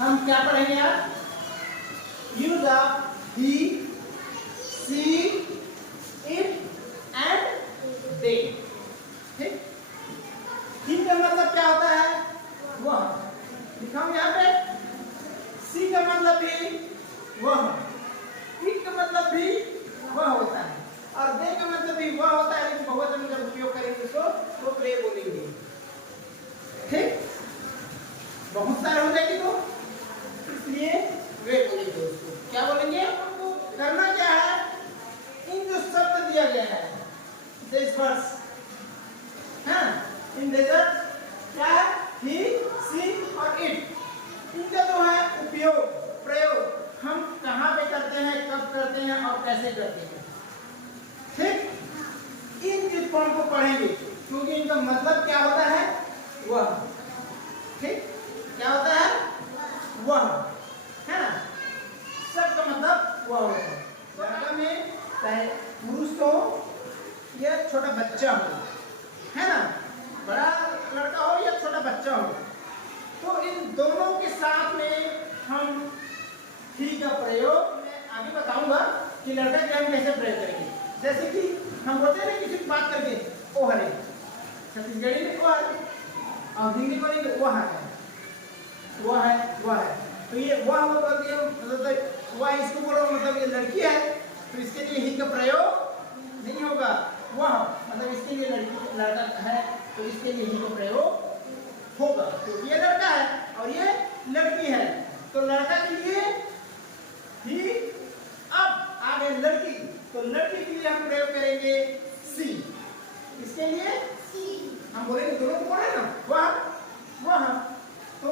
हम क्या पढ़ेंगे यार? Use of he, she, it and they. ठीक, ही का मतलब क्या होता है? वह। लिखाऊं यहाँ पे, सी का मतलब भी वह, इट का मतलब भी वह होता है और दे का मतलब भी वह होता है, लेकिन बहुवचन जब उपयोग करेंगे उसको तो प्रे बोलेंगे। ठीक, बहुत सारे हो जाएंगे तो इसलिए वे बोलेंगे। उसको क्या बोलेंगे? हमको करना क्या है? इन जो शब्द दिया गया है दिस वर्स, हाँ, इन डेजर्ट क्या है? ही, सी और इट, इनका जो है उपयोग, प्रयोग हम कहाँ पे करते हैं, कब करते हैं और कैसे करते हैं। ठीक, इन चीजों को पढ़ेंगे क्योंकि इनका मतलब क्या होता है? वह। ठीक, क्या होता है? वह, है ना? सब का मतलब वह होता है। लड़का में चाहे पुरुष हो या छोटा बच्चा हो, है ना, बड़ा लड़का हो या छोटा बच्चा हो, तो इन दोनों के साथ में हम ही का प्रयोग मैं आगे बताऊंगा कि लड़का के हम कैसे प्रयोग करेंगे। जैसे कि हम बोलते हैं ना किसी की बात करके, ओ हरे, छत्तीसगढ़ी में ओ हरे और हिंदी बोलेंगे वो है, वो है, वह है। तो ये वह बोल दिया मतलब वह, इसको बोलो मतलब ये लड़की है तो इसके लिए ही का प्रयोग नहीं होगा। वह मतलब इसके लिए लड़की, लड़का है तो इसके लिए ही का प्रयोग होगा क्योंकि ये लड़का है और ये लड़की है। तो लड़का के लिए ही, अब आगे लड़की, तो लड़की के लिए हम प्रयोग करेंगे सी। इसके लिए हम बोलेंगे, दोनों को पढ़े ना, वह, तो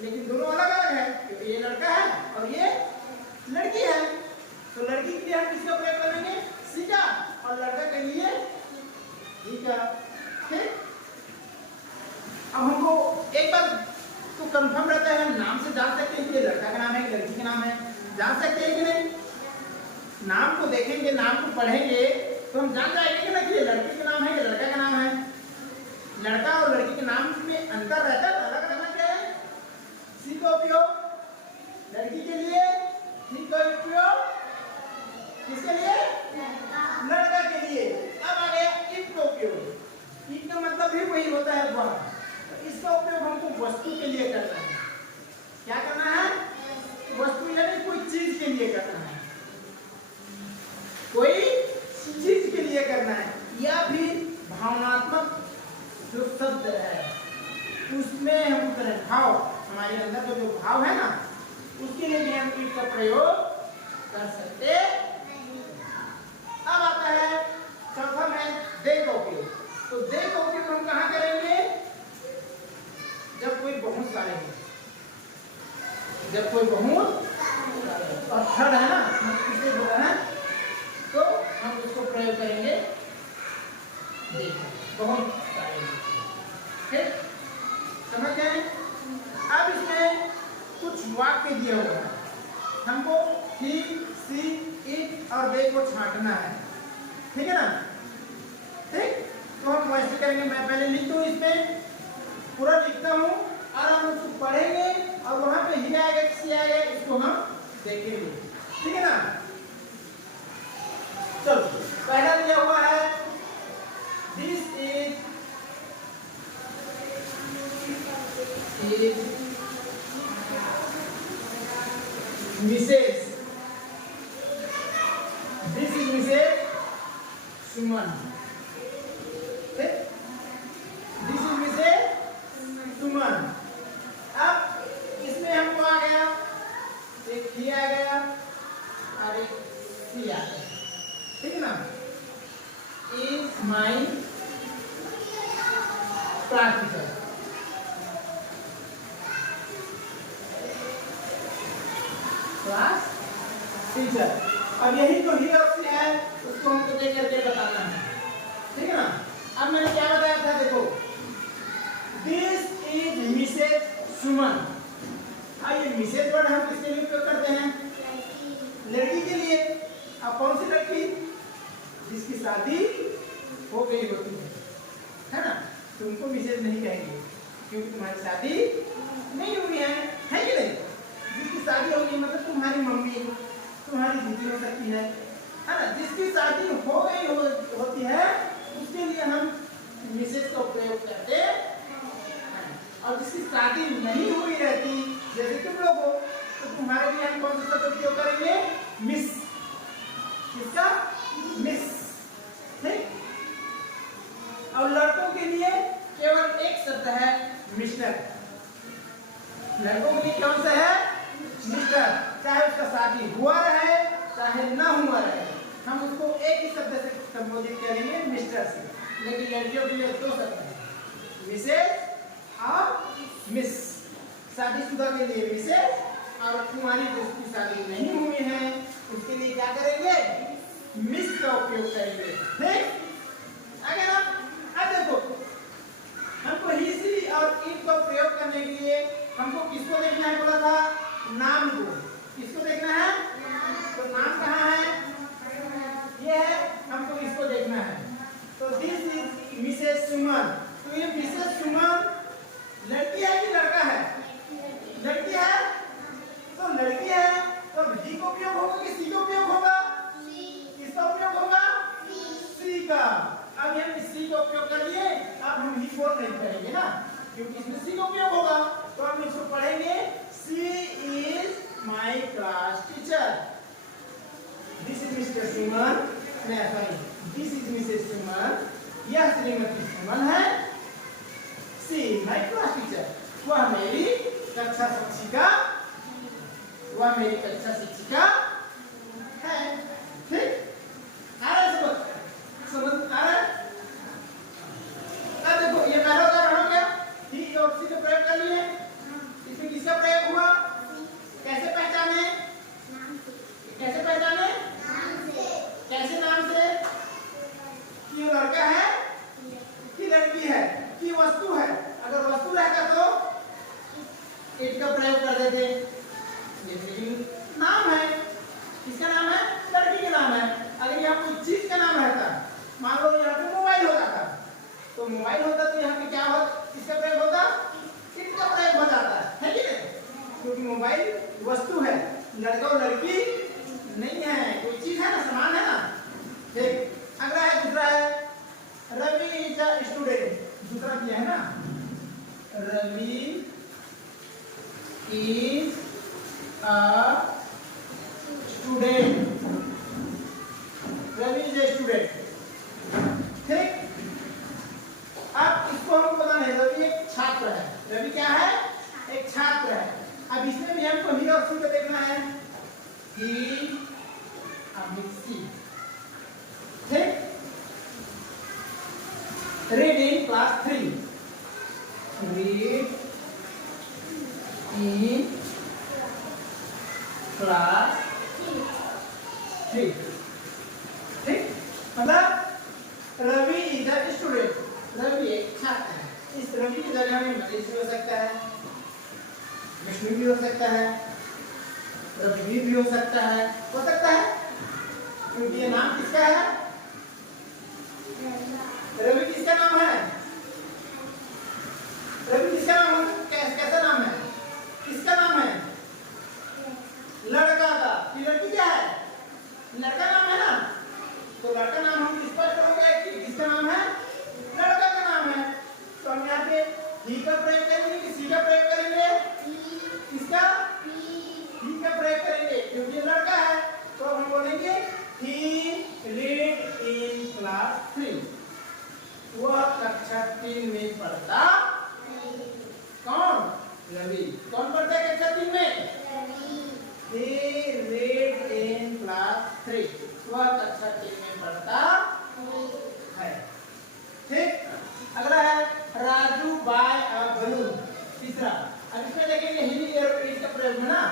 लेकिन दोनों अलग अलग है क्योंकि ये लड़का है और ये लड़की है। तो लड़की के लिए हम किसका प्रयोग करेंगे? सी का, और लड़का के लिए ही का। ठीक, अब हमको एक बार तो कंफर्म रहता है, हम नाम से जान सकते हैं कि ये लड़का का नाम है कि लड़की का नाम है, जान सकते हैं कि नहीं? नाम को देखेंगे, नाम को पढ़ेंगे तो हम जान जाएंगे ना कि ये लड़की का नाम है कि लड़का का नाम है। लड़का और लड़की के नाम में अंतर रहता है, अलग करना क्या है? सी का उपयोग लड़की के लिए, सी का उपयोग किसके लिए? लड़का के लिए। अब आ गया इट का उपयोग। इट का मतलब भी वही होता है वह, तो इसका उपयोग हमको वस्तु के लिए करना है। क्या करना है? वस्तु यानी कोई चीज के लिए करना है, कोई चीज के लिए करना है, या फिर भावनात्मक जो शब्द है उसमें हम करें भाव, हमारे अंदर तो जो भाव है ना उसके लिए भी हम इट का प्रयोग कर सकते। अब आता है चौथा में दे का उपयोग। तो दे का उपयोग हम कहाँ करेंगे? जब कोई बहुत सारे हो, जब कोई बहुत और थर्ड है ना, किससे बोला है तो हम उसको प्रयोग करेंगे दे, बहुत सारे। ठीक, समझ गए? अब इसमें कुछ वाक्य दिया हुआ है, हमको ही, सी, इट और दे को छांटना है। ठीक है ना? ठीक, तो हम वैसे करेंगे, मैं पहले लिख दूं, इसमें पूरा लिखता हूं और हम उसको पढ़ेंगे और वहां पे ही आएगा, सी आएगा, इसको हम देखेंगे। ठीक है ना? चलो, पहला दिया हुआ है this is Mrs, this is Mrs Suman. This is Mrs Suman. अब इसमें हमको आ गया एक ही आ गया और एक सी आ गया। ठीक है ना? Is my practical, class teacher. अब यही जो ही और सी है उसको हमको देख करके बताना है। ठीक है ना? अब मैंने क्या बताया था, देखो दिस इज मिसेस सुमन। अब ये मिसेस वर्ड हम किसके लिए उपयोग करते हैं? लड़की के लिए। अब कौन सी लड़की? जिसकी शादी हो गई होती है ना, तुमको मिसेज नहीं कहेंगे क्योंकि तुम्हारी शादी नहीं हुई है। है कि नहीं? जिसकी शादी होगी मतलब तुम्हारी मम्मी, तुम्हारी दीदी हो सकती है ना? जिसकी शादी हो गई होती है उसके लिए हम मिसेस का प्रयोग करते हैं। और जिसकी शादी नहीं हुई रहती जैसे तुम लोग हो तो तुम्हारे लिए हम कौन सा शब्द उपयोग करेंगे? मिस। किसका? मिस। ठीक। और लड़कों के लिए केवल एक शब्द है मिस्टर। लड़कों के लिए कौन सा है? मिस्टर। चाहे उसका शादी हुआ रहे चाहे ना हुआ रहे, हम उसको एक ही शब्द से संबोधित करेंगे, मिस्टर से। लेकिन लड़कियों के लिए दो शब्द है, मिसेस और मिस। शादीशुदा के लिए मिसेस, और तुम्हारी जिसकी शादी नहीं हुई है उसके लिए क्या करेंगे? मिस का उपयोग करेंगे। ठीक, आगे ना। अब देखो, हमको ही सी और इन को प्रयोग करने के लिए हमको किसको देखना है? बोला था नाम को। किसको देखना है? तो नाम कहाँ है? ये है, हमको इसको देखना है। तो दिस इज मिसेस सुमन। तो ये मिसेस सुमन लड़की है कि लड़का है? लड़की है। तो लड़की है तो ही को उपयोग होगा कि सी को उपयोग होगा? किसका उपयोग होगा? सी का। अब हम सी का उपयोग कर लिए, अब हम ही बोल नहीं करेंगे ना, क्योंकि इसमें सी का उपयोग होगा। तो हम इसको पढ़ेंगे, she is my class teacher. This is Mr Suman, sorry, this is Mrs Suman. यह श्रीमती सुमन है। सी माई क्लास टीचर, वह मेरी कक्षा शिक्षिका, वह मेरी कक्षा शिक्षिका है। ठीक, आ रहा है समझ आ रहा है? अब देखो ये पहला उदाहरण हो गया, ही और सी का प्रयोग कर लिए। इसमें किसका प्रयोग हुआ? कैसे पहचाने? कैसे पहचाने? कैसे नाम से? कि वो लड़का है कि लड़की है कि वस्तु है। अगर वस्तु रहता तो इट का प्रयोग कर देते। लेकिन नाम है, किसका नाम है? लड़की का नाम है। अगर यहाँ कुछ चीज का नाम रहता, मान लो यहाँ पे मोबाइल होता था, तो मोबाइल होता तो यहाँ पे क्या होता? किसका प्रयोग होता? इट का प्रयोग हो जाता है कि नहीं? क्योंकि मोबाइल वस्तु है, लड़का और लड़की नहीं है, कोई चीज है ना, सामान है ना। ठीक, अगला है, दूसरा है, रवि इज अ स्टूडेंट। दूसरा क्या है ना, Ravi is a student. Ravi is a student. ठीक, अब इसको हम पता नहीं, रवि एक छात्र है। रवि क्या है? एक छात्र है। अब इसमें भी हमको ही और सी को देखना है। He she. ठीक, read in class 3। Read in class 3। ठीक, मतलब Ravi is a student. Ravi एक छात्र है। इस रवि की जगह में मनीष भी हो सकता है, विष्णु भी हो सकता है, रवि भी हो सकता है, क्योंकि ये नाम किसका है? रवि किसका नाम है? रवि किसका नाम है? कैसा नाम है? किसका नाम है? लड़का का। ये लड़की क्या है? लड़का नाम है ना। तो लड़का नाम हम किस पर करोगे कि किसका नाम है? लड़का का नाम है। तो हम यहाँ पे ही का प्रयोग करेंगे कि सी का प्रयोग करेंगे? किसका? ही का प्रयोग करेंगे, क्योंकि ये लड़का है। तो हम बोलेंगे ही रीड इन क्लास 3। वह कक्षा 3 में पढ़ता। कौन? रवि। कौन पढ़ता है कक्षा 3 में? ही रीड इन क्लास 3। वह कक्षा 3 में पढ़ता है। ठीक, अगला है, राजू बाय अ बलून। तीसरा, अब इसमें देखेंगे ही और इट का प्रयोग है ना।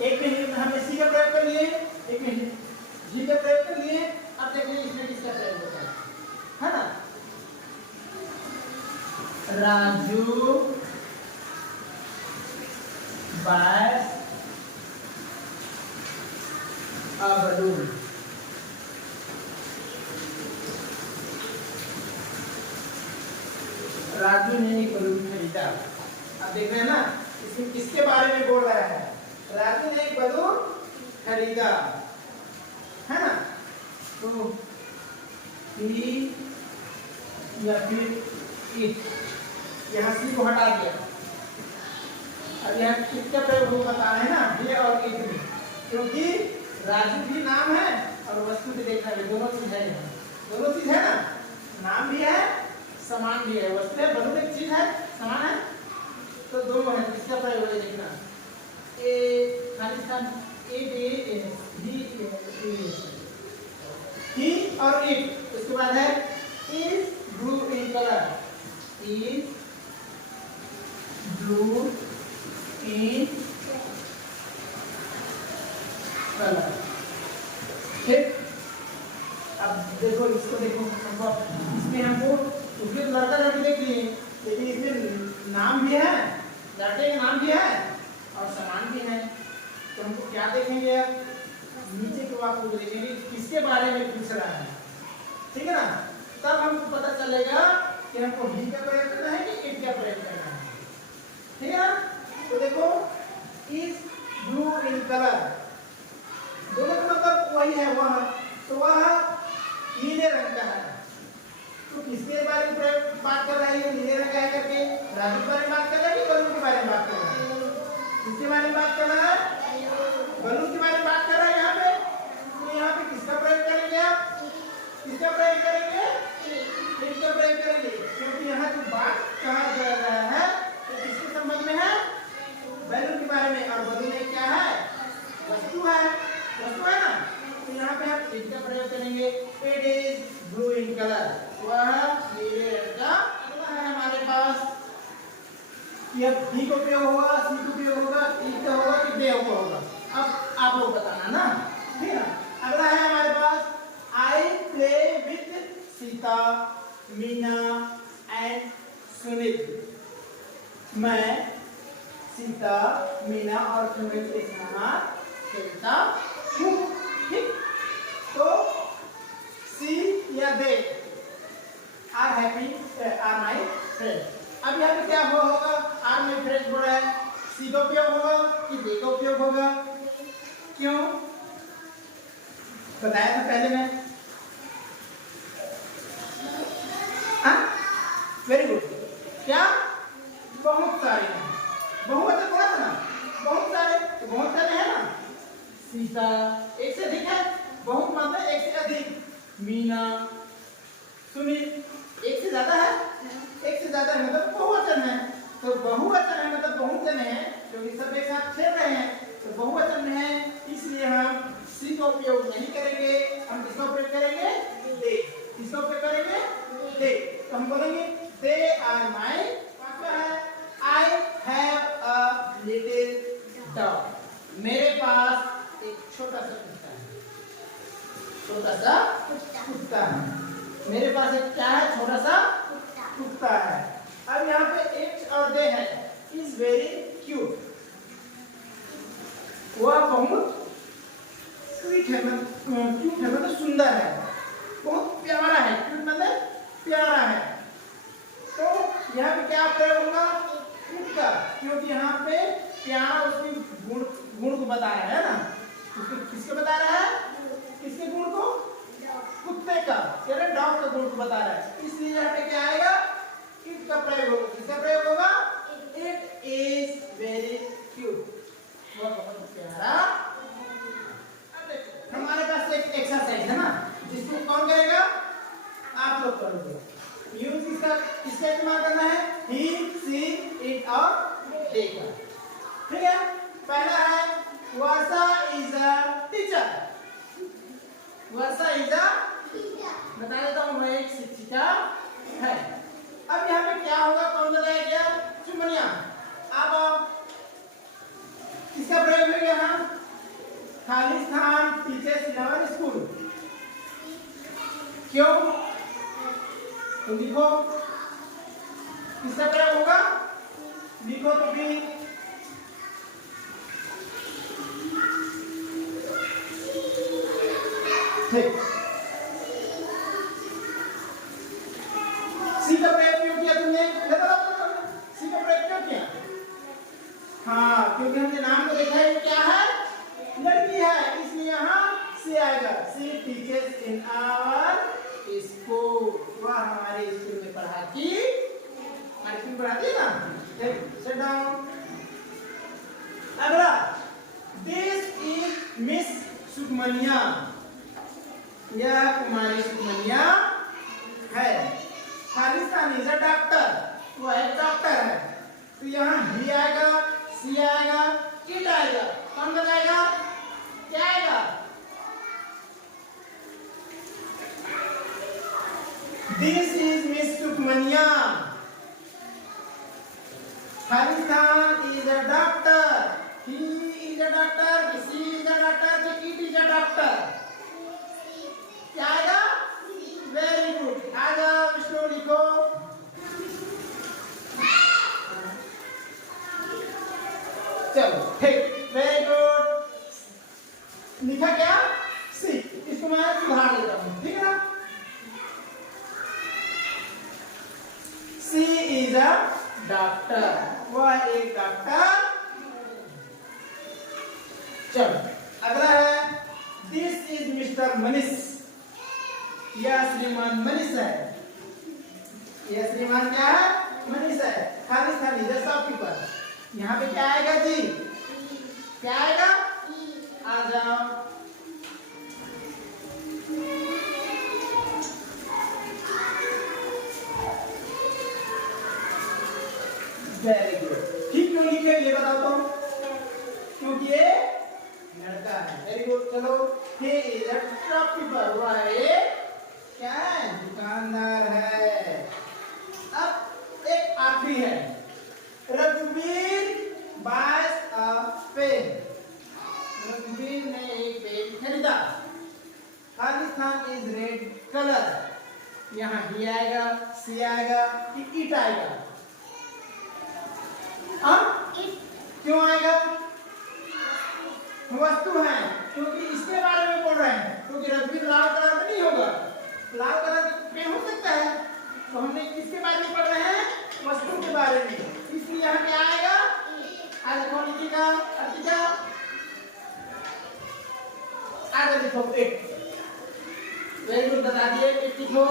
एक में हमने सी का प्रयोग कर लिए, एक में ही का प्रयोग कर लिए। अब देखेंगे इसमें किसका प्रयोग होता है ना। Raju buy a balloon. Raju ने एक बलून खरीदा। अब देख रहे हैं ना, इसमें किसके बारे में बोल रहा है? राजू ने एक बलून खरीदा, है ना? तो ही या फिर इट, यहाँ सी को हटा दिया। अब यहाँ किसका प्रयोग हो बताना है ना, ये और इट में, क्योंकि राजू भी नाम है और वस्तु भी देखना है, दोनों चीज है यहाँ, दोनों चीज है ना, नाम भी है सामान भी है, वस्तु है, बलून एक चीज है, सामान है, तो दोनों है। किसका प्रयोग है देखना, ए खालिस्तान ही और इट। उसके बाद है is blue in colour, is blue in colour. ठीक, अब देखो इसको, देखो इसमें हमको उसके लड़का लड़की देख लिए, लेकिन इसमें नाम भी है, लड़के का नाम भी है और सामान भी है, तो हमको क्या देखेंगे अब, नीचे के वाक्य को देखेंगे किसके बारे में पूछ रहा है, ठीक है ना, तब हमको पता चलेगा कि हमको ही का प्रयोग करना है कि इट का प्रयोग करना है, ठीक है ना। तो देखो इज ब्लू इन कलर, दोनों का मतलब वही है, वह तो वह नीले रंग का है, तो किसके बारे में प्रयोग बात कर रहा है, नीले रंग का है करके राजू के बारे में बात कर रहा है कि बलून के बारे में बात कर रहा है, किसके बारे में बात कर रहा है, बलून के बारे में बात कर रहा है यहाँ पे। तो यहाँ पे किसका प्रयोग करेंगे आप, किसका प्रयोग करेंगे, किसका प्रयोग करेंगे, क्योंकि यहाँ जो बात कहा जा रहा है तो किसके संबंध में है, बैलून के बारे में, और बलून एक क्या है, वस्तु है, वस्तु है ना, तो यहाँ पे हम इसका प्रयोग करेंगे, it is blue in colour, वह नीले रंग का। अगला है हमारे पास, यह भी का उपयोग होगा, सी का उपयोग होगा, ई का होगा कि बे का होगा, अब आप लोग बताना ना, ठीक है। अगला है हमारे पास, I play with Sita, Meena and Sunil, मैं सीता, मीना और सुनील के साथ खेलता हूँ, ठीक। तो सी या they are happy, are my friend. अब यहाँ पे क्या होगा, आर माई फ्रेंड बोला है, सी का उपयोग होगा कि दे का उपयोग होगा, क्यों बताया था पहले मैं, वेरी गुड, क्या बहुत सारे हैं, बहुवचन बोला था ना, बहुत सारे, तो बहुत सारे हैं ना, सीता एक से अधिक है, बहुत मतलब एक से अधिक, मीना सुनील एक से ज्यादा है, एक से ज्यादा है मतलब बहुवचन है, तो बहुवचन है मतलब बहुजन है, क्योंकि सब एक साथ खेल रहे हैं, तो बहुवचन में है, इसलिए हम सी का उपयोग नहीं करेंगे, हम किसका उपयोग करेंगे, दे, किसका उपयोग करेंगे, दे, तो हम बोलेंगे दे आर माई, पांचवा है I have a little dog, मेरे पास एक छोटा सा कुत्ता है, छोटा सा कुत्ता है, मेरे पास एक क्या है, छोटा सा कुत्ता है। अब यहाँ पे इट और दे है, इज वेरी क्यूट, वह बहुत स्वीट है, मतलब क्यूट है मतलब सुंदर है, बहुत प्यारा है, क्यूट मतलब प्यारा है, तो यहाँ पे क्या प्रयोग होगा, क्यूट का, क्योंकि यहाँ पे प्यारा उसके गुण को बता रहा है ना, उसके किसके बता रहा है, किसके गुण को, कुत्ते का, डॉग का गुण को बता रहा है, इसलिए यहाँ पे क्या आएगा, इट का प्रयोग होगा, किसका प्रयोग होगा, इट इज वेरी क्यूट, वह बहुत प्यारा। हमारे पास एक एक्सरसाइज है ना, जिसको कौन करेगा, आप लोग करोगे, यूज किसका इस्तेमाल करना है, ही सी इट और दे का, ठीक है। पहला है Varsha is a teacher, Varsha is a, बता देता हूँ मैं एक शिक्षिका है। अब यहाँ पे क्या होगा, कौन बताया गया, चुमनिया, अब किसका प्रयोग हो गया, खाली स्थान टीचर्स इन आवर स्कूल, क्यों, तो लिखो किसका प्रयोग होगा, लिखो तो भी, ठीक, सी का प्रयोग क्यों किया तुमने, सी का प्रयोग क्यों किया, ताकि मार्किंग बढ़ा दी ना। Set down. अगला, दिस इज मिस सुकमनिया, यह कुमारी सुकमनिया है। खालिस्तान इज अ डॉक्टर, वो एक डॉक्टर है। तो यहाँ ही आएगा, सी आएगा, इट आएगा। कौन बताएगा? क्या आएगा? This is Miss Sukmaniya. Khalistan is a doctor, he is a doctor, she is a doctor, it is a doctor. क्या आएगा? Very good. आ जाओ, विष्णु लिखो। चलो ठीक, वेरी गुड। लिखा क्या? सी। इसको मैं सुधार देता हूँ, ठीक है ना। सी इज अ डॉक्टर, वह एक डॉक्टर। चलो अगला है, दिस इज मिस्टर मनीष, यह श्रीमान मनीष है। यह श्रीमान क्या है? मनीष है। Khalistan is a shopkeeper. यहाँ पे क्या आएगा जी? क्या आएगा? आ जाओ। Very good. ठीक क्यों लिखे ये बताओ तो? क्योंकि ये लड़का है। Very good. चलो, he is a shopkeeper, वो है क्या है? दुकानदार है। अब एक आखिरी है, रघुवीर buys a pen, रघुवीर ने एक पेन खरीदा। खालिस्तान इज रेड कलर, यहाँ ही आएगा, सी आएगा, इट आएगा। क्यों आएगा? वस्तु है, क्योंकि इसके बारे में बोल रहे हैं। क्योंकि रघुवीर लाल कलर का नहीं होगा, लाल कलर का पेन हो सकता है। तो हमने किसके बारे में पढ़ रहे हैं? वस्तु के बारे में। इसलिए यहाँ क्या आएगा? आगे कौन लिखेगा? अर्पिता आगे लिखो, इट। वेरी गुड, बता दिए, इट लिखो।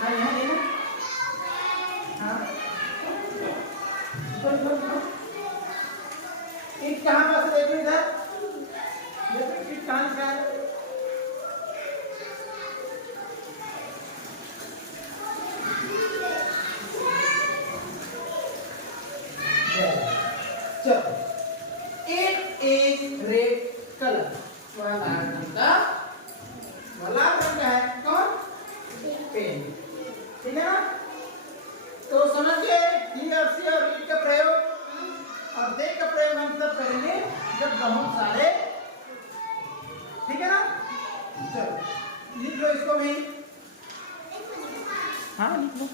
हाँ यहाँ लिखो। हाँ इट कहाँ पास है? देखो इधर, देखो इट कहाँ लिखा है? चलो, इट इज रेड कलर, वह लाल रंग का, वह लाल रंग का है। कौन? पेन। ठीक है ना। तो समझ गए ही और सी और इट का प्रयोग। और दे का प्रयोग हम तब करेंगे जब बहुत सारे, ठीक है ना। चलो लिख लो इसको भी। हाँ लिख लो।